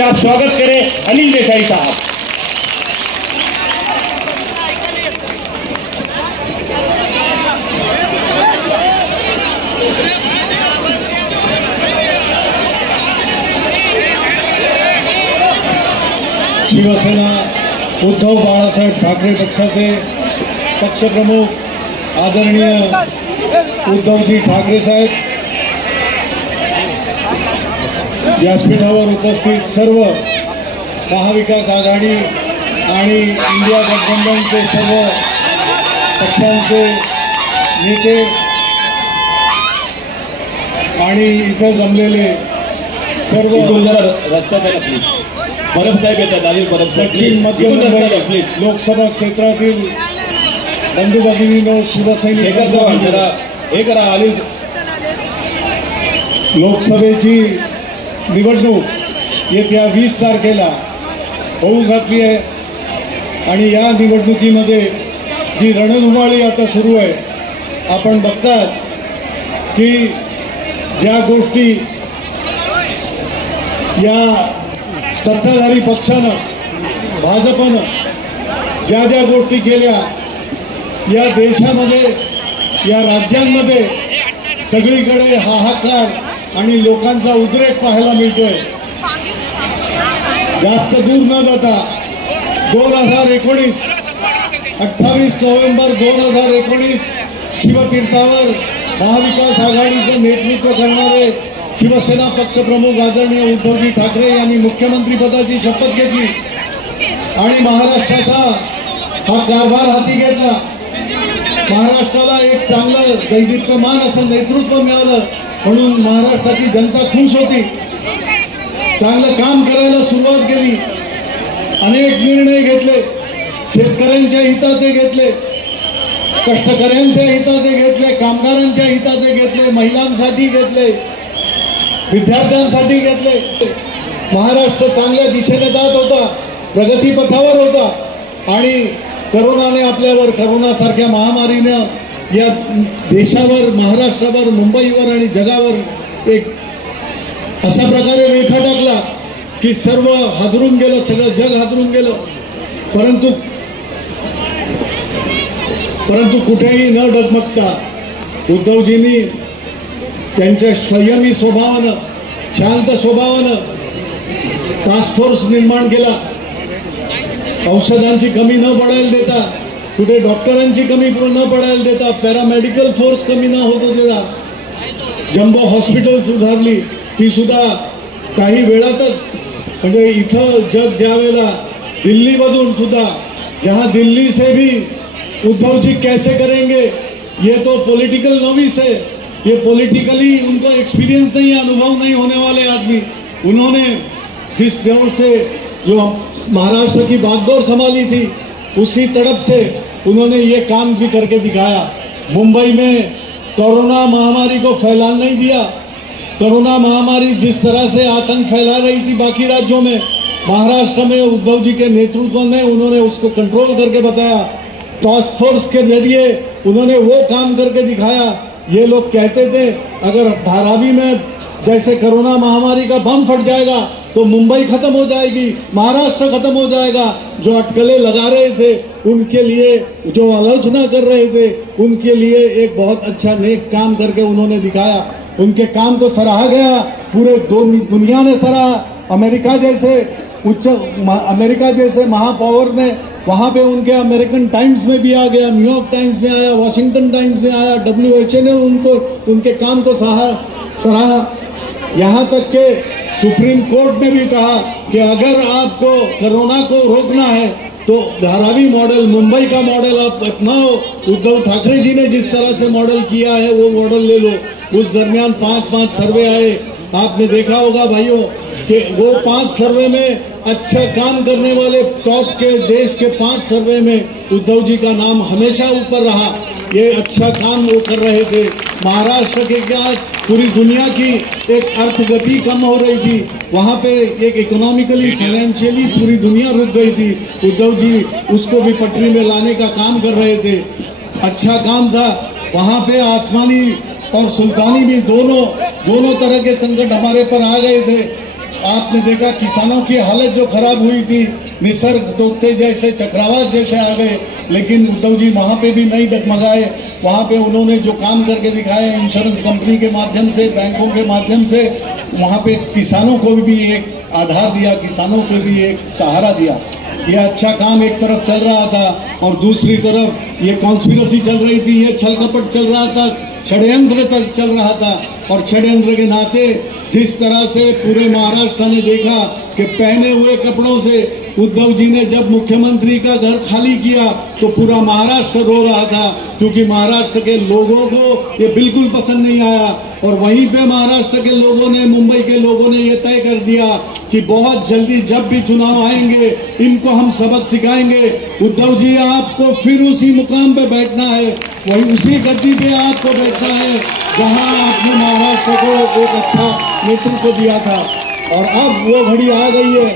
आप स्वागत करें अनिल देसाई साहब। शिवसेना उद्धव बाळासाहेब ठाकरे पक्षाचे पक्षप्रमुख आदरणीय उद्धवजी ठाकरे साहेब, व्यासपीठावर उपस्थित सर्व महाविकास आघाडी आणि इंडिया गठबंधनचे सर्व पक्षांचे नेते आणि इथं जमलेले सर्व दक्षिण मध्य मुंबई लोकसभा क्षेत्रातील बंधू भगिनींनो, शिवसैनिक, लोकसभेची निवडणूक येत्या 20 तारखेला होऊ घातली आहे आणि या निवडणुकीमध्ये जी रणधुमाळी आता सुरू आहे, आपण बघतात की ज्या गोष्टी या सत्ताधारी पक्षानं, भाजपनं ज्या ज्या गोष्टी केल्या, या देशामध्ये, या राज्यांमध्ये सगळीकडे हाहाकार आणि लोकांचा उद्रेक पाहायला मिळतोय। जास्त दूर न जाता 2019 28 नोव्हेंबर 2019 शिवतीर्थावर महाविकास आघाडीचं नेतृत्व करणारे शिवसेना पक्षप्रमुख आदरणीय उद्धवजी ठाकरे यांनी मुख्यमंत्री पदाची शपथ घेतली आणि महाराष्ट्राचा हा कारभार हाती घेतला। महाराष्ट्राला एक चांगलं दैदिप्यमान असं नेतृत्व मिळालं म्हणून महाराष्ट्राची जनता खुश होती। चांगलं काम करायला सुरुवात केली, अनेक निर्णय घेतले, शेतकऱ्यांच्या हिताचे घेतले, कष्टकऱ्यांच्या हिताचे घेतले, कामगारांच्या हिताचे घेतले, महिलांसाठी घेतले, विद्यार्थ्यांसाठी घेतले। महाराष्ट्र चांगल्या दिशेने जात होता, प्रगतीपथावर होता आणि करोनाने आपल्यावर, करोनासारख्या महामारीने या देशावर, महाराष्ट्रावर, मुंबईवर आणि जगावर एक अशा प्रकारे रेखा टाकला की सर्व हादरून गेलं, सगळं जग हादरून गेलं। परंतु कुठेही न डगमगता उद्धवजींनी त्यांच्या संयमी स्वभावानं, शांत स्वभावानं टास्क फोर्स निर्माण केला। औषधांची कमी न पडायला देता, कुठे डॉक्टरांची कमी न पडायला देता, पॅरामेडिकल फोर्स कमी न होतो देता जम्बो हॉस्पिटल्स उभारली, ती सुद्धा काही वेळातच। म्हणजे इथं जग ज्या वेळेला दिल्लीमधून सुद्धा, जहां दिल्ली से भी उद्धव जी कैसे करेंगे, ये तो पॉलिटिकल नोविस है, ये पॉलिटिकली उनको एक्सपीरियंस नहीं है, अनुभव नहीं होने वाले आदमी। उन्होंने जिस दौर से जो महाराष्ट्र की बागडोर संभाली थी, उसी तड़प से उन्होंने ये काम भी करके दिखाया। मुंबई में कोरोना महामारी को फैलाने नहीं दिया। कोरोना महामारी जिस तरह से आतंक फैला रही थी बाकी राज्यों में, महाराष्ट्र में उद्धव जी के नेतृत्व में उन्होंने उसको कंट्रोल करके बताया। टास्क फोर्स के जरिए उन्होंने वो काम करके दिखाया। ये लोग कहते थे अगर धारावी में जैसे कोरोना महामारी का बम फट जाएगा तो मुंबई खत्म हो जाएगी, महाराष्ट्र खत्म हो जाएगा। जो अटकलें लगा रहे थे उनके लिए, जो आलोचना कर रहे थे उनके लिए एक बहुत अच्छा नेक काम करके उन्होंने दिखाया। उनके काम को सराहा गया, पूरे दुनिया ने सराहा। अमेरिका जैसे महापावर ने वहाँ पे उनके अमेरिकन टाइम्स में भी आ गया, न्यूयॉर्क टाइम्स में आया, वॉशिंगटन टाइम्स में आया, WHO ने उनके काम को सराहा। यहाँ तक के सुप्रीम कोर्ट ने भी कहा कि अगर आपको कोरोना को रोकना है तो धारावी मॉडल, मुंबई का मॉडल आप अपनाओ। उद्धव ठाकरे जी ने जिस तरह से मॉडल किया है वो मॉडल ले लो। उस दरमियान 5 सर्वे आए, आपने देखा होगा भाइयों कि वो 5 सर्वे में अच्छा काम करने वाले टॉप के देश के 5 सर्वे में उद्धव जी का नाम हमेशा ऊपर रहा। ये अच्छा काम वो कर रहे थे। महाराष्ट्र के क्या पूरी दुनिया की एक अर्थगति कम हो रही थी, वहाँ पे एक इकोनॉमिकली, फाइनेंशियली पूरी दुनिया रुक गई थी। उद्धव जी उसको भी पटरी में लाने का काम कर रहे थे। अच्छा काम था। वहाँ पे आसमानी और सुल्तानी भी दोनों तरह के संकट हमारे पर आ गए थे। आपने देखा किसानों की हालत जो खराब हुई थी, निसर्ग तोते जैसे चक्रवात जैसे आ गए, लेकिन उद्धव जी वहाँ पे भी नहीं डगमगाए। वहाँ पे उन्होंने जो काम करके दिखाए इंश्योरेंस कंपनी के माध्यम से, बैंकों के माध्यम से, वहाँ पे किसानों को भी एक आधार दिया, किसानों को भी एक सहारा दिया। यह अच्छा काम एक तरफ चल रहा था और दूसरी तरफ ये कॉन्स्पिरेसी चल रही थी, ये छल कपट चल रहा था, षड्यंत्र तक चल रहा था। और षड्यंत्र के नाते जिस तरह से पूरे महाराष्ट्र ने देखा कि पहने हुए कपड़ों से उद्धव जी ने जब मुख्यमंत्री का घर खाली किया तो पूरा महाराष्ट्र रो रहा था, क्योंकि महाराष्ट्र के लोगों को ये बिल्कुल पसंद नहीं आया। और वहीं पे महाराष्ट्र के लोगों ने, मुंबई के लोगों ने ये तय कर दिया कि बहुत जल्दी जब भी चुनाव आएंगे इनको हम सबक सिखाएंगे। उद्धव जी आपको फिर उसी मुकाम पे बैठना है, वही उसी गद्दी पे आपको बैठना है जहां आपने महाराष्ट्र को एक अच्छा नेतृत्व दिया था। और अब वो घड़ी आ गई है,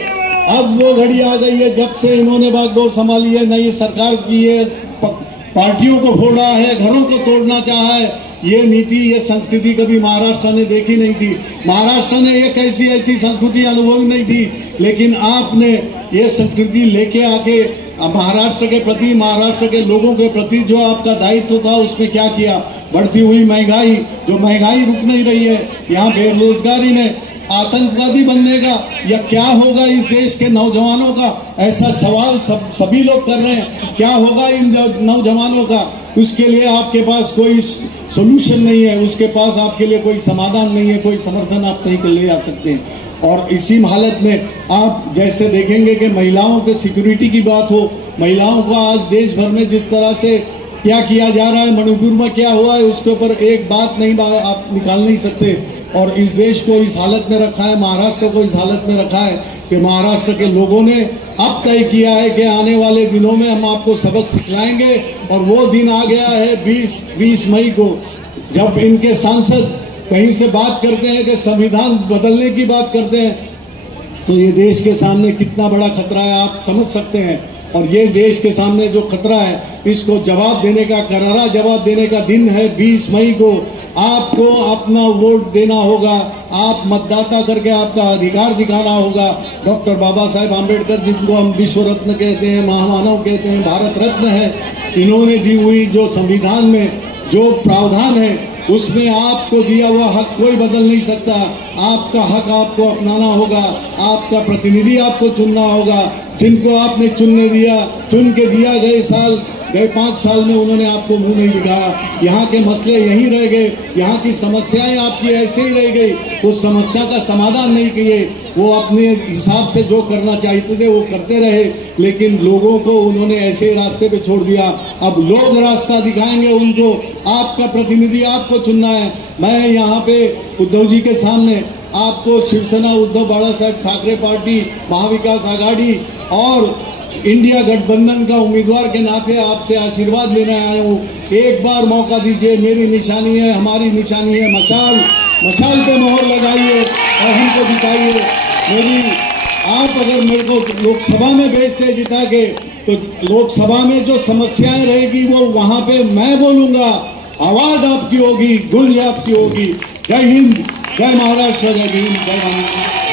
अब वो घड़ी आ गई है जब से इन्होंने बागडोर संभाली है, नई सरकार की है, पार्टियों को फोड़ा है, घरों को तोड़ना चाहा है। ये नीति, ये संस्कृति कभी महाराष्ट्र ने देखी नहीं थी। महाराष्ट्र ने एक ऐसी संस्कृति अनुभवी नहीं थी, लेकिन आपने ये संस्कृति लेके आके महाराष्ट्र के प्रति, महाराष्ट्र के लोगों के प्रति जो आपका दायित्व था उसमें क्या किया। बढ़ती हुई महंगाई, जो महंगाई रुक नहीं रही है, यहाँ बेरोजगारी में आतंकवादी बनने का या क्या होगा इस देश के नौजवानों का, ऐसा सवाल सभी लोग कर रहे हैं। क्या होगा इन नौजवानों का, उसके लिए आपके पास कोई सोल्यूशन नहीं है, उसके पास आपके लिए कोई समाधान नहीं है, कोई समर्थन आप नहीं कर ले आ सकते हैं। और इसी हालत में आप जैसे देखेंगे कि महिलाओं के सिक्योरिटी की बात हो, महिलाओं को आज देश भर में जिस तरह से क्या किया जा रहा है, मणिपुर में क्या हुआ है, उसके ऊपर एक बात नहीं आप निकाल नहीं सकते। और इस देश को इस हालत में रखा है, महाराष्ट्र को इस हालत में रखा है कि महाराष्ट्र के लोगों ने अब तय किया है कि आने वाले दिनों में हम आपको सबक सिखलाएंगे। और वो दिन आ गया है 20 मई को, जब इनके सांसद कहीं से बात करते हैं कि संविधान बदलने की बात करते हैं, तो ये देश के सामने कितना बड़ा खतरा है आप समझ सकते हैं। और ये देश के सामने जो खतरा है, इसको जवाब देने का, करारा जवाब देने का दिन है 20 मई को। आपको अपना वोट देना होगा, आप मतदाता करके आपका अधिकार दिखाना होगा। डॉक्टर बाबा साहेब आम्बेडकर, जिनको हम विश्व रत्न कहते हैं, महामानव कहते हैं, भारत रत्न है, इन्होंने दी हुई जो संविधान में जो प्रावधान है उसमें आपको दिया हुआ हक कोई बदल नहीं सकता। आपका हक आपको अपनाना होगा, आपका प्रतिनिधि आपको चुनना होगा। जिनको आपने चुन के दिया, गए 5 साल में उन्होंने आपको मुंह नहीं दिखाया। यहाँ के मसले यहीं रह गए, यहाँ की समस्याएं आपकी ऐसे ही रह गई, उस समस्या का समाधान नहीं किए। वो अपने हिसाब से जो करना चाहते थे वो करते रहे, लेकिन लोगों को उन्होंने ऐसे रास्ते पे छोड़ दिया। अब लोग रास्ता दिखाएंगे उनको, आपका प्रतिनिधि आपको चुनना है। मैं यहाँ पे उद्धव जी के सामने आपको शिवसेना उद्धव बाला साहेब ठाकरे पार्टी, महाविकास आघाड़ी और इंडिया गठबंधन का उम्मीदवार के नाते आपसे आशीर्वाद लेने आया हूँ। एक बार मौका दीजिए, मेरी निशानी है, हमारी निशानी है मशाल पे मोहर लगाइए और हमको जिताइए। आप अगर मेरे को लोकसभा में भेजते जिता के, तो लोकसभा में जो समस्याएं रहेगी वो वहां पे मैं बोलूंगा, आवाज आपकी होगी, गूंज आपकी होगी। जय हिंद, जय महाराष्ट्र, जय भीम, जय भारत।